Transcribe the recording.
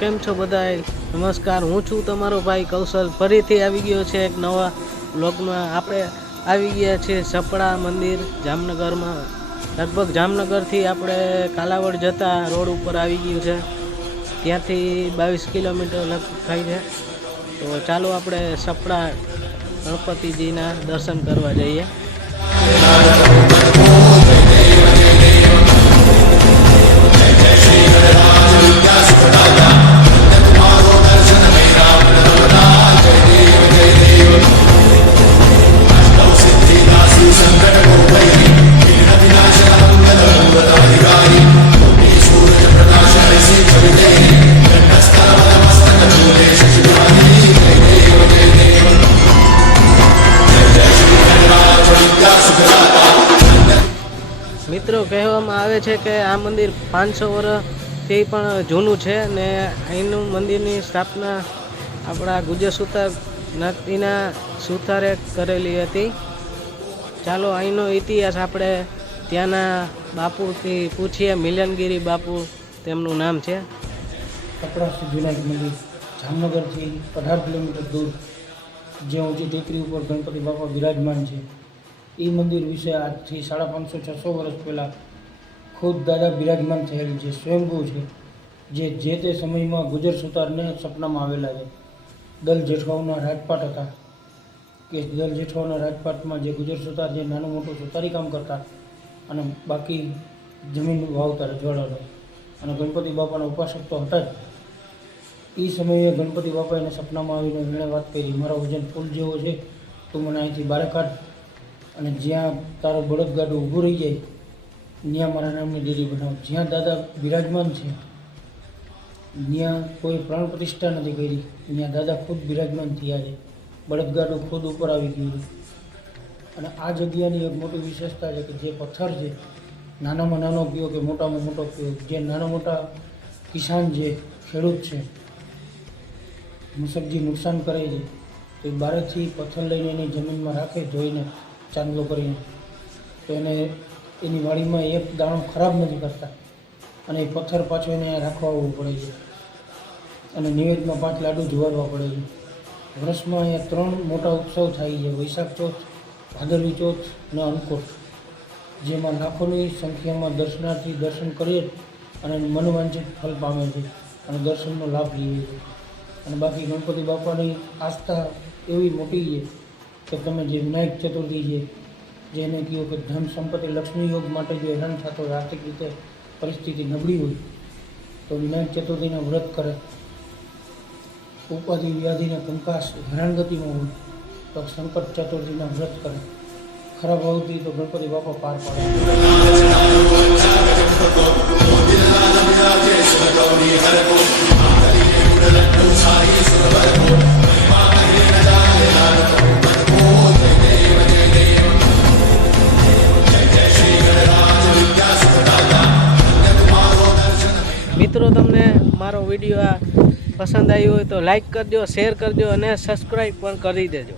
કેમ છો બધાય? નમસ્કાર, હું છું તમારો ભાઈ કૌશલ. ફરીથી આવી ગયો છે એક નવા બ્લોગમાં આપણે આવી ગયા છીએ સપડા મંદિર જામનગરમાં. લગભગ જામનગરથી આપણે કાલાવડ જતા રોડ ઉપર આવી ગયું છે. ત્યાંથી બાવીસ કિલોમીટર થાય છે. તો ચાલો આપણે સપડા ગણપતિજીના દર્શન કરવા જઈએ. મિત્રો કહેવામાં આવે છે કે આ મંદિર પાંચસો વર્ષથી પણ જૂનું છે ને અહીંનું મંદિરની સ્થાપના આપણા ગુજર સુતાર જ્ઞાતિના સુથારે કરેલી હતી. ચાલો, અહીંનો ઇતિહાસ આપણે ત્યાંના બાપુથી પૂછીએ. મિલનગીરી બાપુ તેમનું નામ છે. મંદિર. જામનગરથી અઢાર કિલોમીટર દૂર. જે ઊંચી ટેકરી ઉપર ગણપતિ બાપા બિરાજમાન છે. એ મંદિર વિશે આજથી સાડા પાંચસો, છસો વર્ષ પહેલાં ખુદ દાદા બિરાજમાન થયેલ છે સ્વયંભૂ છે, જે જે તે સમયમાં ગુજર સુતારને સપનામાં આવેલા છે. દલ જેઠવાઓના રાજપાટ હતા કે દલ જેઠવાઓના રાજપાટમાં જે ગુજર સુતાર, જે નાનું મોટું સુતારી કામ કરતા અને બાકી જમીન વાવતા રજવાડાનો અને ગણપતિ બાપાના ઉપાસક તો હતા જ. એ સમયે ગણપતિ બાપા એને સપનામાં આવીને એણે વાત કરી, મારો વજન ફૂલ જેવો છે, તું મને અહીંથી બહાર કાઢ. અને જ્યાં તારો બળદગાડું ઊભું રહી જાય, ત્યાં મારા નામની ડેરી બનાવો. જ્યાં દાદા બિરાજમાન છે, ત્યાં કોઈ પ્રાણ પ્રતિષ્ઠા નથી કરી. ત્યાં દાદા ખુદ બિરાજમાન થયા છે. બળદગાડું ખુદ ઉપર આવી ગયું અને આ જગ્યાની એક મોટી વિશેષતા છે કે જે પથ્થર છે, નાનામાં નાનો કયો કે મોટામાં મોટો કયો જે નાના મોટા કિસાન જે ખેડૂત છે, મુસબજી નુકસાન કરે છે, તો એ બારેથી પથ્થર લઈને એની જમીનમાં રાખે જોઈને ચાંદલો કરીને. તો એને એની વાડીમાં એક દાણો ખરાબ નથી કરતા. અને એ પથ્થર પાછો એને રાખવા આવવું પડે છે. અને નિવેદમાં પાંચ લાડુ જોવાડવા પડે છે. વર્ષમાં અહીંયા ત્રણ મોટા ઉત્સવ થાય છે. વૈશાખ ચોથ, ભાદરવી ચોથ અને અંકોટ જેમાં લાખોની સંખ્યામાં દર્શનાર્થી દર્શન કરીએ અને મનોવાંછિત ફલ પામે છે અને દર્શનનો લાભ લઈએ છે. અને બાકી ગણપતિ બાપાની આસ્થા એવી મોટી છે કે તમે જે વિનાયક ચતુર્થી છે, જેને કહો કે ધન સંપત્તિ લક્ષ્મી યોગ માટે જો હેરાન થતો હોય આર્થિક રીતે પરિસ્થિતિ નબળી હોય, તો વિનાયક ચતુર્થીના વ્રત કરે. ઉપાધિ વ્યાધિને કંકાસ હેરાનગતિમાં હોય, તો સંકટ ચતુર્થીના વ્રત કરે. ખરાબ આવતી તો ગણપતિ બાપા પાર પાડે. મિત્રો, તમને મારો વીડિયો આ પસંદ આવ્યો હોય તો લાઈક કરજો શેર કરજો અને સબસ્ક્રાઈબ પણ કરી દેજો.